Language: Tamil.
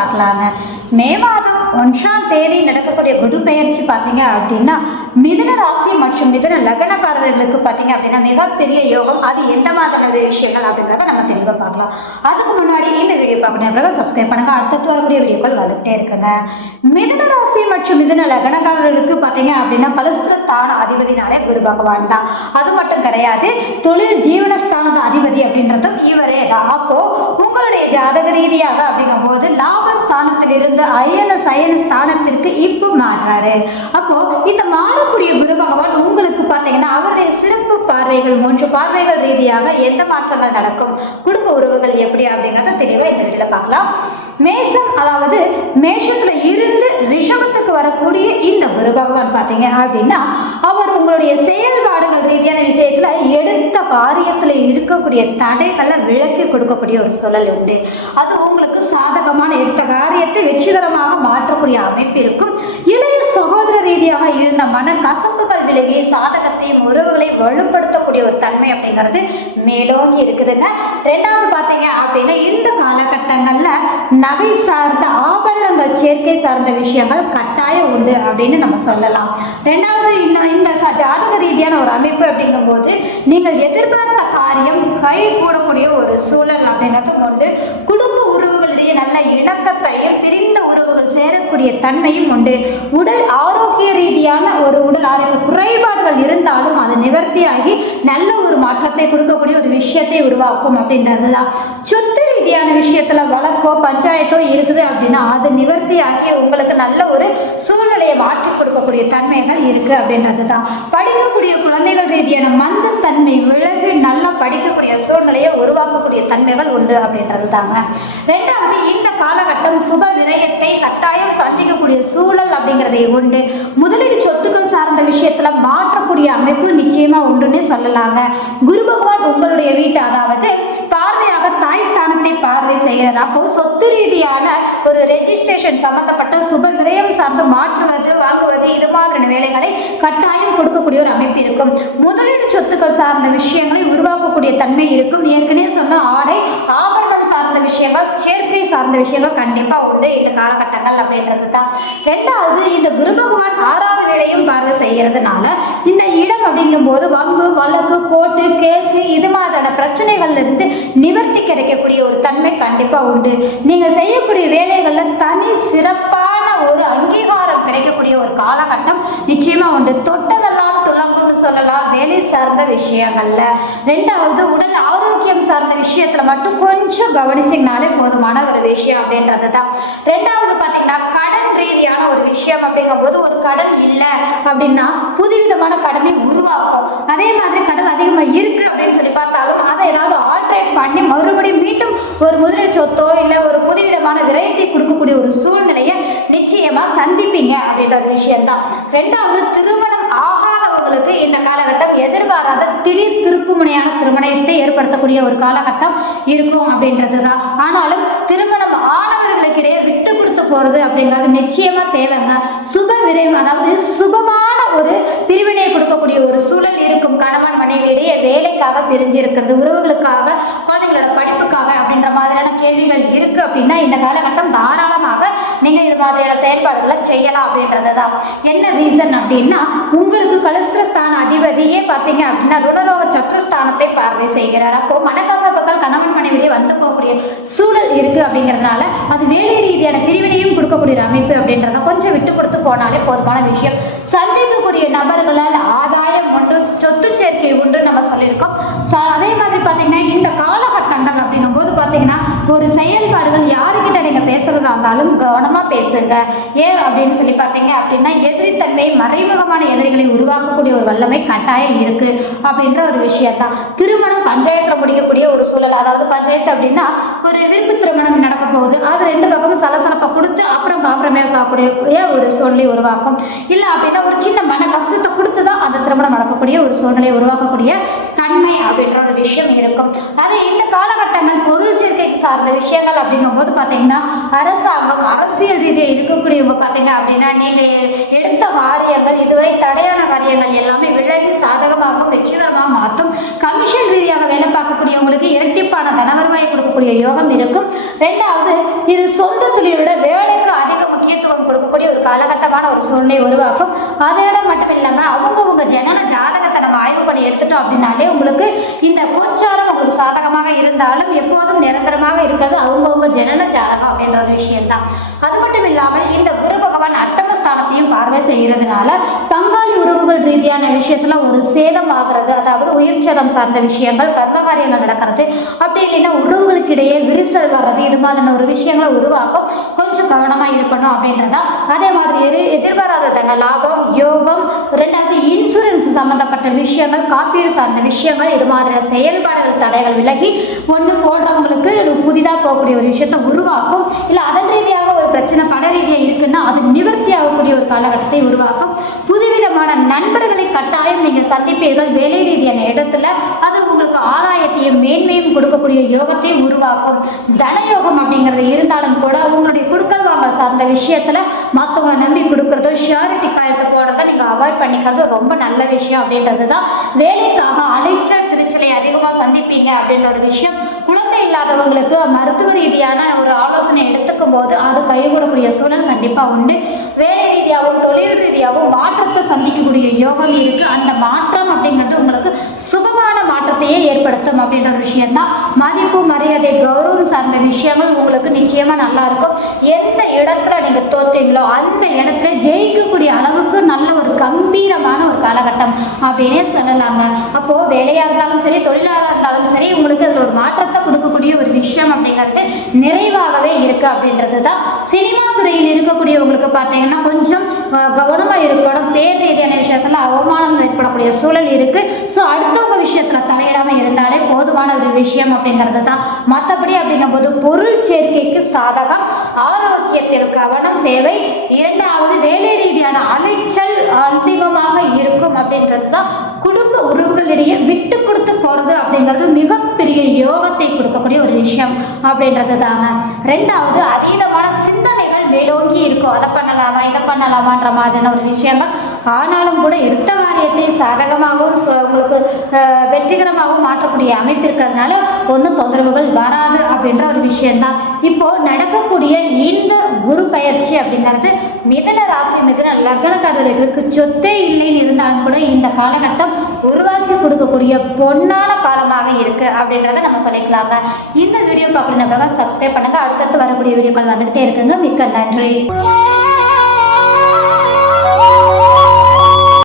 பார்க்கலாங்க. மே மாதம் ஒன்றாம் தேதி நடக்கக்கூடிய குரு பெயர்ச்சி பார்த்தீங்க அப்படின்னா மிதுன ராசி மற்றும் மிதுன லக்னக்காரர்களுக்கு பார்த்தீங்க அப்படின்னா மிகப்பெரிய யோகம். அது எந்த மாதிரியான விஷயங்கள் அப்படின்றத நம்ம தெளிவாக பார்க்கலாம். அதுக்கு முன்னாடி இந்த வீடியோ பார்க்கணும். சப்ஸ்கிரைப் பண்ணுங்க. அடுத்தடுத்து வரக்கூடிய வீடியோக்கள் வந்துகிட்டே இருக்குங்க. மிதுன ராசி மற்றும் மிதுன லக்னக்காரர்களுக்கு பார்த்தீங்க அப்படின்னா பலஸ்திரஸ்தான அதிபதினாலே குரு பகவான் தான். அது மட்டும் கிடையாது தொழில் ஜீவனஸ்தான அதிபதி அப்படின்றதும் இவரே தான். அப்போ உங்களுடைய ஜாதக ரீதியாக அப்படிங்கும்போது லாபஸ்தானத்திலிருந்து அயன சயன ஸ்தானத்திற்கு இப்போ மாறுறாரு. அப்போ இந்த மாறக்கூடிய குரு பகவான் உங்களுக்கு பார்த்தீங்கன்னா அவருடைய சிறப்பு பார்வைகள் மூன்று பார்வைகள் ரீதியாக எந்த மாற்றங்கள் நடக்கும்? குடும்ப உறவுகள் எப்படி அப்படிங்கிறத தெளிவாக இந்த வீட்டில் பார்க்கலாம். மேசம் அதாவது மேஷத்துல இருந்து ரிஷபத்துக்கு வரக்கூடிய இந்த குரு பகவான் பார்த்தீங்க அப்படின்னா அவர் உங்களுடைய செயல்பாடுகள் ரீதியான விஷயத்துல எடுத்த காரியத்துல இருக்கக்கூடிய தடைகளை விளக்கி கொடுக்கக்கூடிய ஒரு சூழல் உண்டு. அது உங்களுக்கு சாதகமான எடுத்த காரியத்தை வெற்றிகரமாக மாற்றக்கூடிய அமைப்பு இருக்கும். இளைய சகோதர ரீதியாக இருந்த மன கசப்புகள் விலகி சாதகத்தையும் உறவுகளையும் வலுப்படுத்தக்கூடிய ஒரு தன்மை அப்படிங்கிறது மேலோங்கி இருக்குதுங்க. ரெண்டாவது பார்த்தீங்க அப்படின்னா இந்த காலகட்டங்கள்ல நகை சார்ந்த ஆபரணங்கள் சேர்க்கை சார்ந்த விஷயங்கள் கட்டாயம் உண்டு அப்படின்னு நம்ம சொல்லலாம். ரெண்டாவது இந்த இந்த ஜாதக ரீதியான ஒரு அமைப்பு அப்படிங்கும்போது நீங்கள் எதிர்பார்த்த காரியம் கை கூடக்கூடிய ஒரு சூழல் அப்படிங்கிறது உண்டு. குடும்ப உறவுகளிடையே நல்ல இணக்கத்தையும் பிரிந்த உறவுகள் சேரக்கூடிய தன்மையும் உண்டு. உடல் ஆரோக்கிய ரீதியான ஒரு உடல் ஆரோக்கிய குறைபாடுகள் இருந்தாலும் அது நிவர்த்தியாகி நல்ல ஒரு மாற்றத்தை கொடுக்கக்கூடிய ஒரு விஷயத்தை உருவாக்கும் அப்படின்றது தான் ரீதியான விஷயத்துல வழக்கோ பஞ்சாயத்தோ இருக்குது அப்படின்னா அது நிவர்த்தியாகி உங்களுக்கு நல்ல ஒரு சூழ்நிலையை மாற்றி கொடுக்கக்கூடிய தன்மைகள் இருக்கு அப்படின்றது தான் படிக்கக்கூடிய குழந்தைகள் ரீதியான மந்தத்தன்மை விலகி நல்லா படிக்கக்கூடிய சூழ்நிலையை உருவாக்கக்கூடிய தன்மைகள் உண்டு அப்படின்றது தாங்க ரெண்டாவது இந்த காலகட்டம் சுப விரயத்தை கட்டாயம் சந்திக்கக்கூடிய சூழல் அப்படிங்கிறதே உண்டு. முதலீடு சொத்துக்கள் சார்ந்த விஷயத்துல மாற்றக்கூடிய அமைப்பு நிச்சயமா உண்டுன்னு சொல்லலாங்க. குரு பகவான் உங்களுடைய வீட்டு அதாவது பார்வையாக தாய் ஸ்தானத்தை பார்வை செய்கிறார். அப்போ சொத்து ரீதியான ஒரு ரெஜிஸ்ட்ரேஷன் சம்பந்தப்பட்ட சுப விரயம் சார்ந்து மாற்றுவது வாங்குவது இது மாதிரியான வேலைகளை கட்டாயம் கொடுக்கக்கூடிய ஒரு அமைப்பு இருக்கும். முதலீடு சொத்துக்கள் சார்ந்த விஷயங்களை உருவாக்கக்கூடிய தன்மை இருக்கும். ஏற்கனவே சொன்ன ஆடை ஆபரணம் சார்ந்த விஷயங்கள் சேர்க்கை சார்ந்த விஷயங்கள் கண்டிப்பா உண்டு இந்த காலகட்டங்கள் அப்படின்றது தான் ரெண்டாவது இந்த குரு பகவான் ஆறாவது வேலையும் பார்வை செய்கிறதுனால இந்த இடம் அப்படிங்கும்போது வம்பு வழக்கு கோர்ட்டு கேஸு இது மாதிரியான பிரச்சனைகள்ல இருந்து நிவர்த்தி கிடைக்கக்கூடிய ஒரு தன்மை கண்டிப்பா உண்டு. நீங்க செய்யக்கூடிய வேலைகள்ல தனி சிறப்பான ஒரு அங்கீகாரம் கிடைக்கக்கூடிய ஒரு காலகட்டம் நிச்சயமா உண்டு. தொட்டதெல்லாம் துலங்கும்னு சொல்லலாம் வேலை சார்ந்த விஷயங்கள்ல. ரெண்டாவது உடல் ஆரோக்கியம் சார்ந்த விஷயத்துல மட்டும் கொஞ்சம் கவனிச்சிங்கனாலே போதுமான ஒரு விஷயம் அப்படின்றது தான் ரெண்டாவது பார்த்தீங்கன்னா விஷயம் அப்படிங்கும்போது ஒரு கடன் இல்லை அப்படின்னா புதுவிதமான கடனை உருவாக்கும். அதே மாதிரி கடன் அதிகமாக இருக்கு அப்படின்னு சொல்லி பார்த்தாலும் அதை ஏதாவது ஆல்ட்ரேட் பண்ணி மறுபடியும் மீண்டும் ஒரு முதலீடு சொத்தோ இல்லை ஒரு புதுவிதமான விரயத்தை கொடுக்கக்கூடிய ஒரு சூழ்நிலையை நிச்சயமா சந்திப்பீங்க அப்படின்ற ஒரு விஷயம்தான். ரெண்டாவது திருமணம் ஆகாதவங்களுக்கு இந்த காலகட்டம் எதிர்பாராத திடீர் திருப்புமுனையான திருமணத்தை ஏற்படுத்தக்கூடிய ஒரு காலகட்டம் இருக்கும் அப்படின்றது தான் ஆனாலும் திருமணம் ஆனவர்களுக்கிடையே போறது அப்படிங்கிறது நிச்சயமா தேவைங்க. சுப விரைவு அதாவது சுபமான ஒரு பிரிவினை கொடுக்கக்கூடிய ஒரு சூழல் இருக்கும். கணவன் மனைவியிடையே வேலைக்காக பிரிஞ்சு இருக்கிறது உறவுகளுக்காக குழந்தைங்களோட படிப்புக்காக அப்படின்ற மாதிரியான கேள்விகள் இருக்கு அப்படின்னா இந்த காலகட்டம் தாராளமாக நீங்க இது மாதிரியான செயல்பாடுகளை செய்யலாம் அப்படின்றது தான். என்ன ரீசன் அப்படின்னா உங்களுக்கு கலஸ்திரஸ்தான அதிபதியே பார்த்தீங்க அப்படின்னா ருணரோக சத்துருஸ்தானத்தை பார்வை செய்கிறார். அப்போ மனக்கசப்புகள் கணவன் மனைவிலேயே வந்து போகக்கூடிய சூழல் இருக்கு அப்படிங்கிறதுனால அது வேலை ரீதியான பிரிவினையும் கொடுக்கக்கூடிய அமைப்பு அப்படின்றத கொஞ்சம் விட்டு கொடுத்து போனாலே போதுமான விஷயம். சந்திக்கக்கூடிய நபர்களால் ஆதார உண்டு சொத்து சேர்க்கை உண்டு நம்ம சொல்லியிருக்கோம். ஸோ அதே மாதிரி பார்த்தீங்கன்னா இந்த காலகட்டங்கள் அப்படிங்கும்போது பார்த்தீங்கன்னா ஒரு செயல்பாடுகள் யாருக்கிட்ட நீங்கள் பேசுறதா இருந்தாலும் கவனமாக பேசுங்க. ஏன் அப்படின்னு சொல்லி பார்த்தீங்க அப்படின்னா எதிரித்தன்மை மறைமுக எதிரிகளை உருவாக்கக்கூடிய ஒரு வல்லமை கட்டாயம் இருக்கு அப்படின்ற ஒரு விஷயம் தான் திருமணம் பஞ்சாயத்தில் முடிக்கக்கூடிய ஒரு சூழல் அதாவது பஞ்சாயத்து அப்படின்னா ஒரு விருப்பு திருமணம் நடக்க போகுது. அது ரெண்டு பக்கமும் சலசலப்பை கொடுத்து அப்புறம் காம்ப்ரமைஸ் ஆகக்கூடிய ஒரு சூழ்நிலை உருவாக்கும். இல்லை அப்படின்னா ஒரு சின்ன மன கஷ்டத்தை கொடுத்து தான் அந்த திருமணம் நடக்கக்கூடிய ஒரு சூழ்நிலையை உருவாக்கக்கூடிய தன்மை அப்படின்ற ஒரு விஷயம் இருக்கும். அது இந்த காலகட்டங்கள் பொருள் சேர்க்கை சார்ந்த விஷயங்கள் அப்படிங்கும்போது பார்த்தீங்கன்னா அரசாங்கம் அரசியல் ரீதியாக இருக்கக்கூடியவங்க பார்த்தீங்க அப்படின்னா நீங்கள் எடுத்த வார காரியங்கள் இதுவரை தடையான காரியங்கள் எல்லாமே விலகி சாதகமாகவும் வெற்றிகரமாக மாற்றும் கமிஷன் ரீதியாக வேலை பார்க்கக்கூடியவங்களுக்கு இரட்டிப்பான தனவருவாய் கொடுக்கக்கூடிய யோகம் இருக்கும். ரெண்டாவது இது சொந்த தொழிலோட வேலைக்கு அதிக முக்கியத்துவம் கொடுக்கக்கூடிய ஒரு காலகட்டமான ஒரு சூழ்நிலை உருவாக்கும் அதோட மட்டும் இல்லாமல் அவங்கவுங்க ஜனன ஜாதகத்தை நம்ம ஆய்வு பண்ணி எடுத்துட்டோம் அப்படின்னாலே உங்களுக்கு இந்த கோச்சாரம் உங்களுக்கு சாதகமாக இருந்தாலும் எப்போதும் நிரந்தரமாக இருக்கிறது அவங்கவுங்க ஜனன ஜாதகம் அப்படின்ற ஒரு விஷயம்தான். அது மட்டும் இல்லாமல் இந்த குரு பகவான் அட்டமஸ்தானத்தையும் பார்வை செய்கிறதுனால பங்காளி உறவுகள் ரீதியான விஷயத்துல ஒரு சேதம் ஆகிறது அதாவது உயிர் சேதம் சார்ந்த விஷயங்கள் கர்ம நடக்கிறது அப்படி இல்லைன்னா உறவுகளுக்கிடையே விரிசல் வர்றது இது மாதிரியான ஒரு விஷயங்களை உருவாக்கும். கொஞ்சம் கவனமா இருக்கணும் அப்படின்றதா? அதே மாதிரி எதிர் எதிர்பாராத தன லாபம் யோகம் ரெண்டாவது இன்சூரன்ஸ் சம்மந்தப்பட்ட விஷயங்கள் காப்பீடு சார்ந்த விஷயங்கள் இது மாதிரியான செயல்பாடுகள் தடைகள் விலகி ஒன்று போடுறவங்களுக்கு புதிதாக போகக்கூடிய ஒரு விஷயத்தை உருவாக்கும். இல்லை அதன் ரீதியாக ஒரு பிரச்சனை பட ரீதியாக இருக்குன்னா அது நிவர்த்தி ஆகக்கூடிய ஒரு காலகட்டத்தை உருவாக்கும். நண்பர்களை கட்டாயம் நீங்கள் சந்திப்பீர்கள். வேலை ரீதியான இடத்துல அது உங்களுக்கு ஆதாயத்தையும் மேன்மையும் கொடுக்கக்கூடிய யோகத்தை உருவாக்கும். தனயோகம் அப்படிங்கிறது இருந்தாலும் கூட உங்களுடைய குடுக்கல் வாங்கல் சார்ந்த விஷயத்துல மற்றவங்க நம்பி கொடுக்கறதோ ஷியாரிட்டி காயத்தை போடுறத நீங்கள் அவாய்ட் பண்ணிக்கிறது ரொம்ப நல்ல விஷயம் அப்படின்றது தான் வேலைக்காக அலைச்சல் திருச்சலை அதிகமாக சந்திப்பீங்க அப்படின்ற ஒரு விஷயம். குழந்தை இல்லாதவங்களுக்கு மருத்துவ ரீதியான ஒரு ஆலோசனை எடுத்துக்கும் போது அது கைகூடக்கூடிய சூழல் கண்டிப்பாக உண்டு. ரீதியாகவும் தொழில் ரீதியாகவும் மாற்றத்தை சந்திக்கக்கூடிய யோகம் இருக்கு. அந்த மாற்றம் அப்படிங்கிறது உங்களுக்கு சுகமான மாற்றத்தையே ஏற்படுத்தும் அப்படின்ற ஒரு விஷயம்தான். மதிப்பு மரியாதை கௌரவம் சார்ந்த விஷயங்கள் உங்களுக்கு நிச்சயமா நல்லா இருக்கும். எந்த இடத்துல நீங்க தோற்றீங்களோ அந்த இடத்துல ஜெயிக்கக்கூடிய அளவுக்கு நல்ல ஒரு கம்பி காலகட்டம் அப்படின்னே சொல்லலாங்க. அப்போ வேலையா இருந்தாலும் சரி தொழிலாளர் இருந்தாலும் சரி உங்களுக்கு அதில் ஒரு மாற்றத்தை கொடுக்கக்கூடிய ஒரு விஷயம் அப்படிங்கிறது நிறைவாகவே இருக்கு அப்படின்றது தான் சினிமா துறையில் இருக்கக்கூடியவங்களுக்கு பார்த்தீங்கன்னா கொஞ்சம் கவனமா இருக்கணும். பேர் ரீதியான விஷயத்துல அவமானம் ஏற்படக்கூடிய சூழல் இருக்கு. ஸோ அடுத்தவங்க விஷயத்துல தலையிடாம இருந்தாலே போதுமான ஒரு விஷயம் அப்படிங்கிறது தான் மற்றபடி அப்படிங்கும்போது பொருள் சேர்க்கைக்கு சாதகம் ஆரோக்கியத்தில் கவனம் தேவை. இரண்டாவது வேலை ரீதியான அலைச்சல் அதிகமாக இருக்கும் அப்படின்றது தான் குடும்ப உறவுகளிடையே விட்டு கொடுத்து போறது அப்படிங்கிறது மிகப்பெரிய யோகத்தை கொடுக்கக்கூடிய ஒரு விஷயம் அப்படின்றது தாங்க ரெண்டாவது அதீதமான சிந்தனைகள் மேலோங்கி இருக்கும். அதை பண்ணலாமா இதை பண்ணலாமான்ற மாதிரியான ஒரு விஷயங்கள் ஆனாலும் கூட எடுத்த காரியத்தை சாதகமாகவும் உங்களுக்கு வெற்றிகரமாகவும் மாற்றக்கூடிய அமைப்பு இருக்கிறதுனால ஒன்றும் தொந்தரவுகள் வராது அப்படின்ற ஒரு விஷயம்தான். இப்போ நடக்கக்கூடிய இந்த குரு பயிற்சி அப்படிங்கிறது மிதன ராசி மிதன லக்னக்காரர்களுக்கு சொத்தே இல்லைன்னு இருந்தாலும் கூட இந்த காலகட்டம் உருவாக்கி கொடுக்கக்கூடிய பொன்னான காலமாக இருக்கு அப்படின்றத நம்ம சொல்லிக்கலாங்க. இந்த வீடியோ பார்க்கணும் சப்ஸ்கிரைப் பண்ணுங்க. அடுத்தடுத்து வரக்கூடிய வீடியோக்கள் வந்துகிட்டே இருக்குங்க. மிக்க நன்றி.